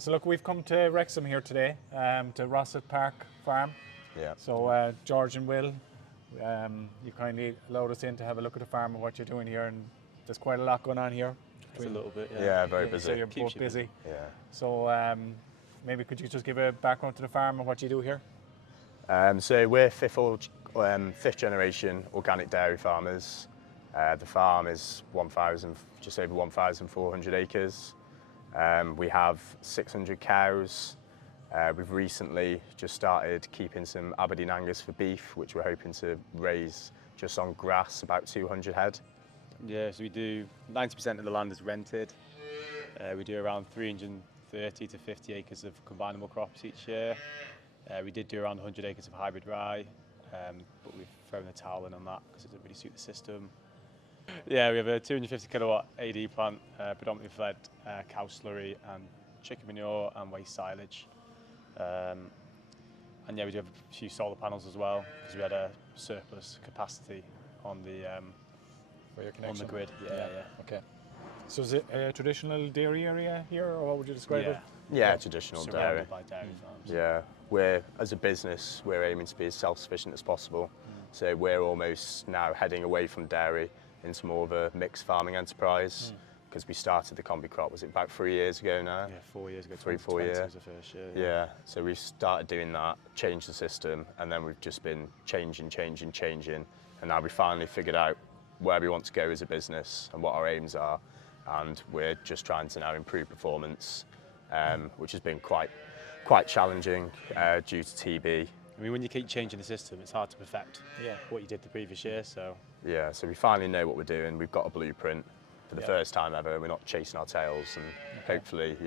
So look, we've come to Wrexham here today, to Rossett Park Farm. Yeah. So George and Will, you kindly allowed us in to have a look at the farm and what you're doing here, and there's quite a lot going on here. It's a little bit, yeah. Yeah, very busy. So you're Keeps both you busy. Yeah. So maybe could you just give a background to the farm and what you do here? So we're fifth generation organic dairy farmers. The farm is just over 1,400 acres. We have 600 cows. We've recently just started keeping some Aberdeen Angus for beef, which we're hoping to raise just on grass, about 200 head. Yeah, so we do 90% of the land is rented. We do around 330 to 50 acres of combinable crops each year. We did do around 100 acres of hybrid rye, but we've thrown the towel in on that because it didn't really suit the system. Yeah, we have a 250 kilowatt AD plant, predominantly fed cow slurry and chicken manure and waste silage. And yeah, we do have a few solar panels as well because we had a surplus capacity on the grid. Yeah. Okay. So is it a traditional dairy area here, or what would you describe it? Yeah, traditional dairy. Surrounded by dairy farms. Yeah, as a business, we're aiming to be as self-sufficient as possible. So we're almost now heading away from dairy into more of a mixed farming enterprise, because we started the combi crop, was it about 3 years ago now? Yeah, 4 years ago. 4 years. Was the first year. Yeah, so we've started doing that, changed the system, and then we've just been changing, and now we finally figured out where we want to go as a business and what our aims are, and we're just trying to now improve performance, which has been quite challenging due to TB. I mean, when you keep changing the system, it's hard to perfect what you did the previous year. So yeah, so we finally know what we're doing. We've got a blueprint for the first time ever. We're not chasing our tails, and hopefully,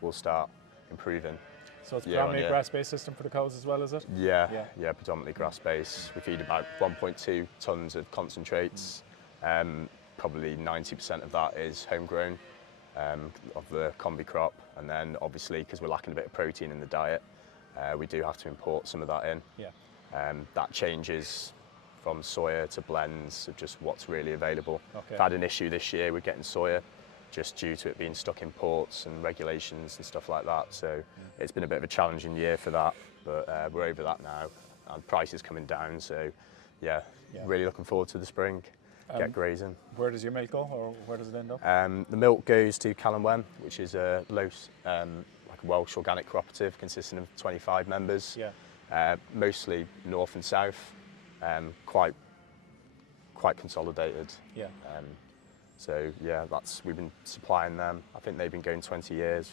we'll start improving. So it's predominantly a grass-based system for the cows as well, is it? Yeah, predominantly grass-based. We feed about 1.2 tonnes of concentrates. Probably 90% of that is homegrown of the combi crop, and then obviously because we're lacking a bit of protein in the diet, we do have to import some of that in. That changes from soya to blends of just what's really available. We've had an issue this year with getting soya, just due to it being stuck in ports and regulations and stuff like that. So it's been a bit of a challenging year for that, but we're over that now, and price is coming down. So really looking forward to the spring. Get grazing. Where does your milk go, or where does it end up? The milk goes to Calving, which is a like a Welsh organic cooperative consisting of 25 members. Mostly north and south, quite consolidated. So we've been supplying them. I think they've been going 20 years.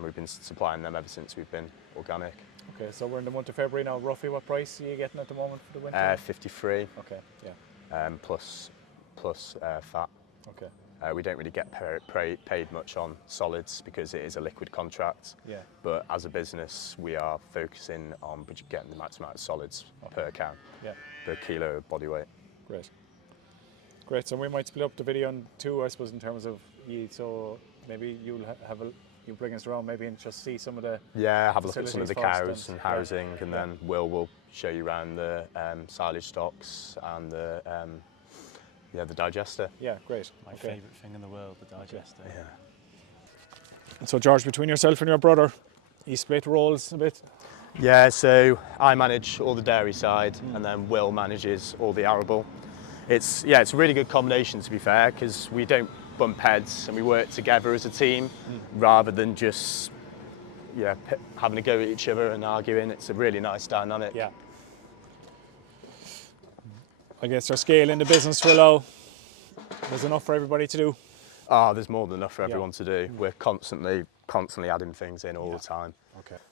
We've been supplying them ever since we've been organic. Okay, so we're in the month of February now. Roughly what price are you getting at the moment for the winter? 53. Okay, plus fat. Okay. We don't really get paid much on solids because it is a liquid contract. But as a business, we are focusing on getting the maximum amount of solids per cow, per kilo of body weight. Great. So we might split up the video in two, I suppose, in terms of yield. So maybe you'll you bring us around maybe and just see some of the have a look at some of the cows and housing, and then we'll show you around the silage stocks and the digester. Great. My favourite thing in the world, the digester. So George, between yourself and your brother, you split roles a bit? Yeah, so I manage all the dairy side, and then Will manages all the arable. It's a really good combination, to be fair, because we don't bump heads and we work together as a team rather than just having a go at each other and arguing. It's a really nice dynamic. I guess our scale in the business to allow there's enough for everybody to do. There's more than enough for everyone to do. We're constantly adding things in all the time.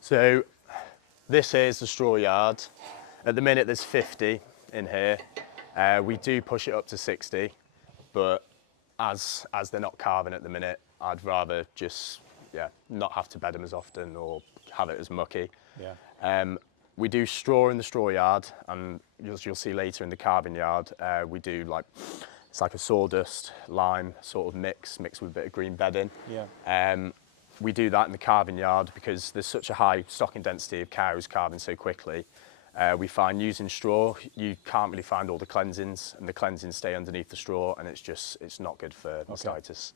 So this is the straw yard. At the minute there's 50 in here. We do push it up to 60, but as they're not calving at the minute, I'd rather just not have to bed them as often or have it as mucky. We do straw in the straw yard, and you'll see later in the calving yard, we do it's like a sawdust lime sort of mixed with a bit of green bedding. We do that in the calving yard because there's such a high stocking density of cows calving so quickly. We find using straw, you can't really find all the cleansings, and the cleansings stay underneath the straw, and it's not good for mastitis.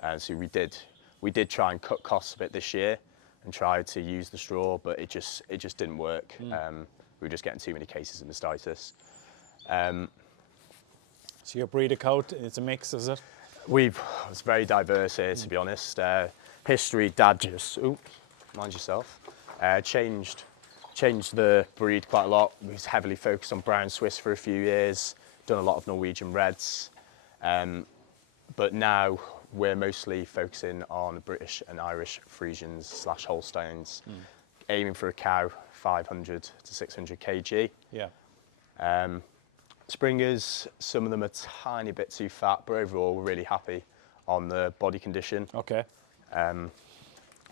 And so we did We did try and cut costs a bit this year and tried to use the straw, but it just didn't work. We were just getting too many cases of mastitis. So your breed of cow, it's a mix, is it? It's very diverse here, to be honest. History, Dad just, mind yourself, changed the breed quite a lot. We was heavily focused on brown Swiss for a few years, done a lot of Norwegian Reds, but now we're mostly focusing on British and Irish Friesians / Holsteins, aiming for a cow 500 to 600 kg. Yeah. Springers, some of them are a tiny bit too fat, but overall we're really happy on the body condition. Okay.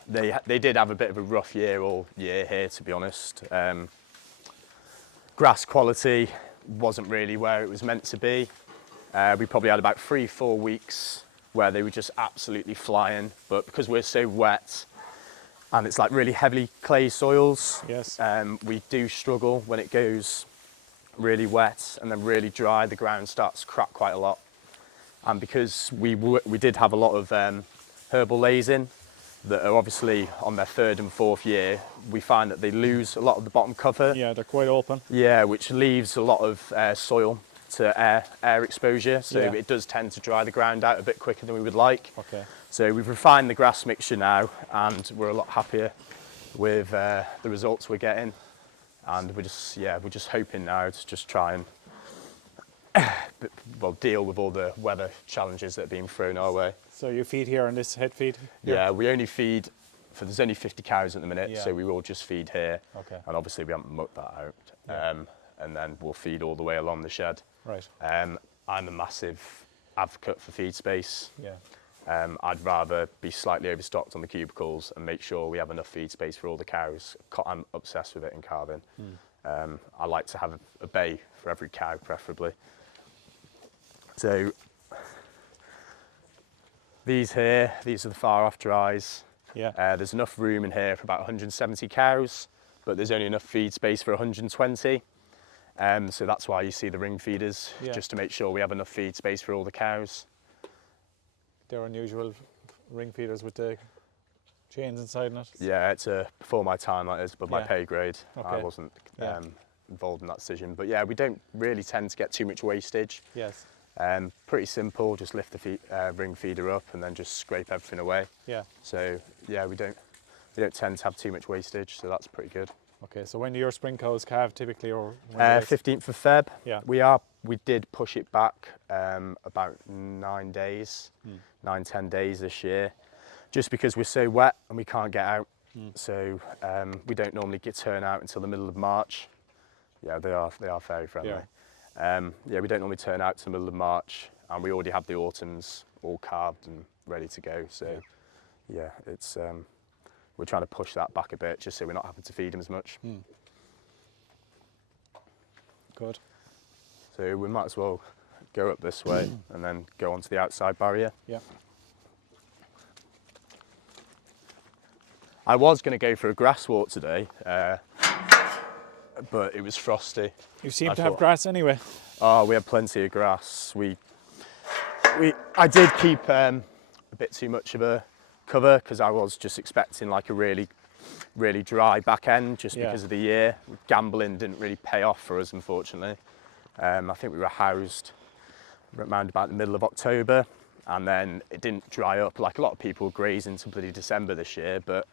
They did have a bit of a rough year all year here, to be honest. Grass quality wasn't really where it was meant to be. We probably had about 3-4 weeks where they were just absolutely flying, but because we're so wet and it's like really heavily clay soils, Yes. we do struggle when it goes really wet and then really dry. The ground starts to crack quite a lot, and because we did have a lot of herbal lays in that are obviously on their 3rd and 4th year, we find that they lose a lot of the bottom cover. Yeah, they're quite open. Yeah, which leaves a lot of soil to air exposure, so Yeah. it does tend to dry the ground out a bit quicker than we would like. Okay. So we've refined the grass mixture now, and we're a lot happier with the results we're getting. And we're just hoping now to just try and deal with all the weather challenges that are being thrown our way. So you feed here on this head feed? Here? Yeah, we only feed, there's only 50 cows at the minute, Yeah. so we will just feed here. Okay. And obviously we haven't mucked that out. And then we'll feed all the way along the shed. Right. I'm a massive advocate for feed space. Yeah. I'd rather be slightly overstocked on the cubicles and make sure we have enough feed space for all the cows. I'm obsessed with it in calving. I like to have a bay for every cow, preferably. So these are the far off dries. Yeah. There's enough room in here for about 170 cows, but there's only enough feed space for 120. So that's why you see the ring feeders, Yeah. just to make sure we have enough feed space for all the cows. They're unusual ring feeders with the chains inside in it. Yeah, it's before my time, that is, but my Yeah. pay grade. I Okay. wasn't Yeah. involved in that decision. But yeah, we don't really tend to get too much wastage. Yes. Pretty simple, just lift the ring feeder up and then just scrape everything away. Yeah. So yeah, we don't tend to have too much wastage, so that's pretty good. Okay, so when do your spring cows calve typically, or when do they- 15th of Feb. Yeah. We did push it back about 9 days, 9-10 days this year, just because we're so wet and we can't get out. So we don't normally turn out until the middle of March. Yeah, they are very friendly. Yeah. We don't normally turn out to the middle of March, and we already have the autumns all calved and ready to go. So yeah, it's we're trying to push that back a bit just so we're not having to feed them as much. Good. So we might as well go up this way and then go onto the outside barrier. Yeah. I was going to go for a grass walk today, but it was frosty. You seem I to have thought- grass anyway. Oh, we had plenty of grass. I did keep a bit too much of a cover because I was just expecting like a really, really dry back end just Yeah. because of the year. Gambling didn't really pay off for us, unfortunately. I think we were housed around about the middle of October, and then it didn't dry up. Like a lot of people grazed into bloody December this year, but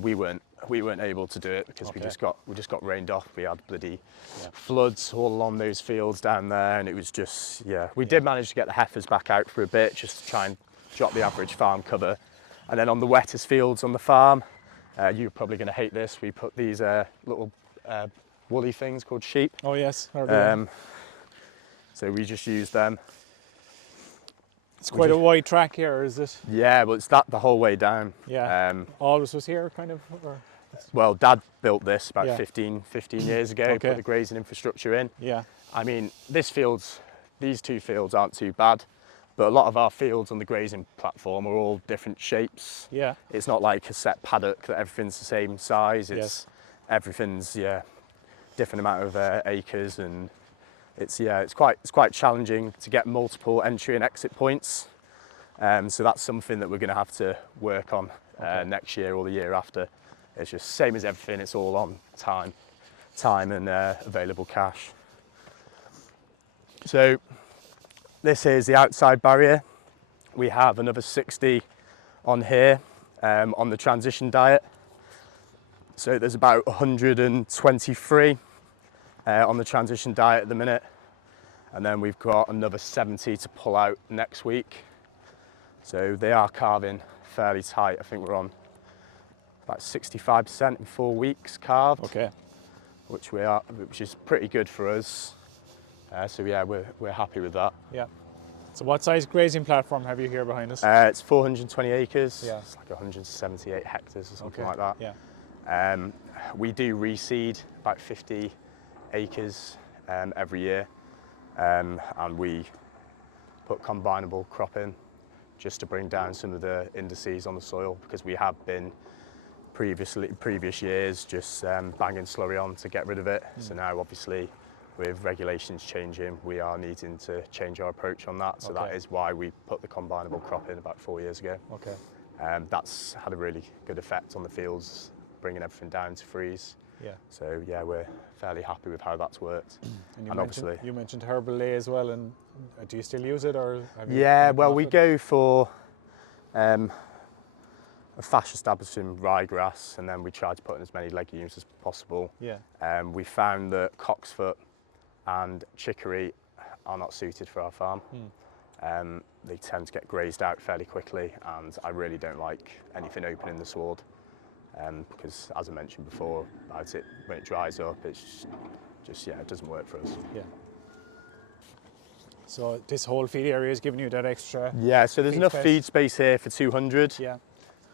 we weren't able to do it because Okay. we just got rained off. We had bloody floods all along those fields down there, and it was just we did manage to get the heifers back out for a bit just to try and drop the average farm cover. And then on the wettest fields on the farm, you're probably going to hate this, we put these little woolly things called sheep. Oh yes. Heard of them. So we just used them. It's quite a wide track here, is it? Yeah, well, it's that the whole way down. Yeah. Always was here, kind of. Or? Well, Dad built this about Yeah. 15 years ago, Okay. put the grazing infrastructure in. Yeah. I mean, these two fields aren't too bad, but a lot of our fields on the grazing platform are all different shapes. Yeah. It's not like a set paddock that everything's the same size. Yes. Everything's different amount of acres, and it's quite challenging to get multiple entry and exit points. So that's something that we're going to have to work on next year or the year after. It's just same as everything, it's all on time and available cash. So this is the outside barrier. We have another 60 on here on the transition diet. So there's about 123 on the transition diet at the minute. And then we've got another 70 to pull out next week. So they are calving fairly tight. I think we're on about 65% in 4 weeks calved. Okay. Which is pretty good for us. So yeah, we're happy with that. Yeah. So what size grazing platform have you here behind us? It's 420 acres. Yeah. It's like 178 hectares or something Okay. like that. Yeah. We do reseed about 50 acres every year, and we put combinable crop in just to bring down some of the indices on the soil, because we have been previous years just banging slurry on to get rid of it. So now obviously with regulations changing, we are needing to change our approach on that. So that is why we put the combinable crop in about 4 years ago. Okay. That's had a really good effect on the fields, bringing everything down to freeze. Yeah. So yeah, we're fairly happy with how that's worked. And obviously you mentioned Arable as well, and do you still use it, or have you well, we go for a fast establishing ryegrass, and then we try to put in as many legumes as possible. Yeah. We found that cocksfoot and chicory are not suited for our farm. They tend to get grazed out fairly quickly, and I really don't like anything open in the sward, because as I mentioned before about it, when it dries up, it's just yeah, it doesn't work for us. Yeah. So this whole feed area is giving you that extra. Yeah, so there's enough space. feed space here for 200. Yeah.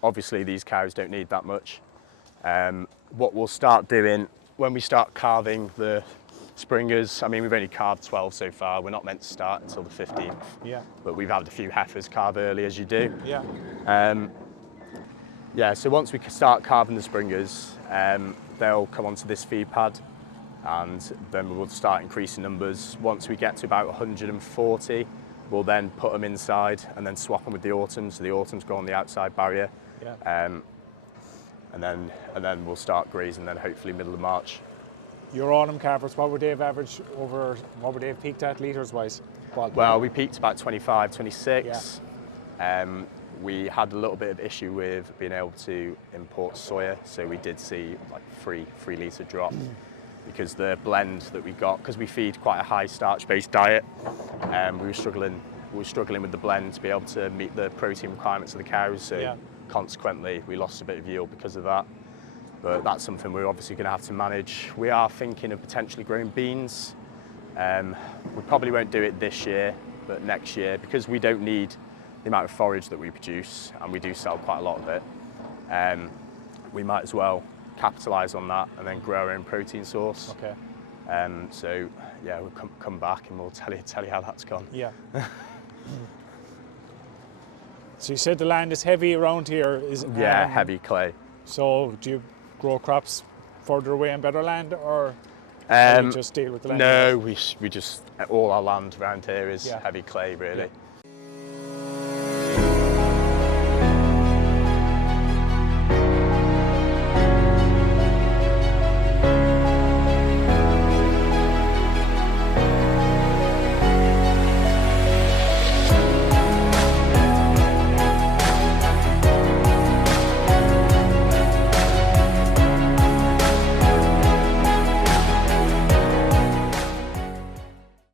Obviously these cows don't need that much. What we'll start doing when we start calving the springers, I mean, we've only calved 12 so far. We're not meant to start until the 15th. Yeah. But we've had a few heifers calve early, as you do. Yeah. Yeah, so once we start calving the springers, they'll come onto this feed pad, and then we'll start increasing numbers. Once we get to about 140, we'll then put them inside and then swap them with the autumn. So the autumns go on the outside barrier. Yeah. And then we'll start grazing then hopefully middle of March. Your autumn calvers, what would they have averaged over, what would they have peaked at litres wise? Well, we peaked about 25, 26. Yeah. We had a little bit of issue with being able to import soya, so we did see like 3 litre drop because the blend that we got, because we feed quite a high starch-based diet, we were struggling with the blend to be able to meet the protein requirements of the cows. So consequently, we lost a bit of yield because of that. But that's something we're obviously going to have to manage. We are thinking of potentially growing beans. We probably won't do it this year, but next year, because we don't need the amount of forage that we produce, and we do sell quite a lot of it, we might as well capitalise on that and then grow our own protein source. Okay. So yeah, we'll come back and we'll tell you how that's gone. Yeah. So you said the land is heavy around here. Yeah, heavy clay. So do you grow crops further away on better land, or you just deal with the land? No, we just all our land around here is heavy clay really. Yeah.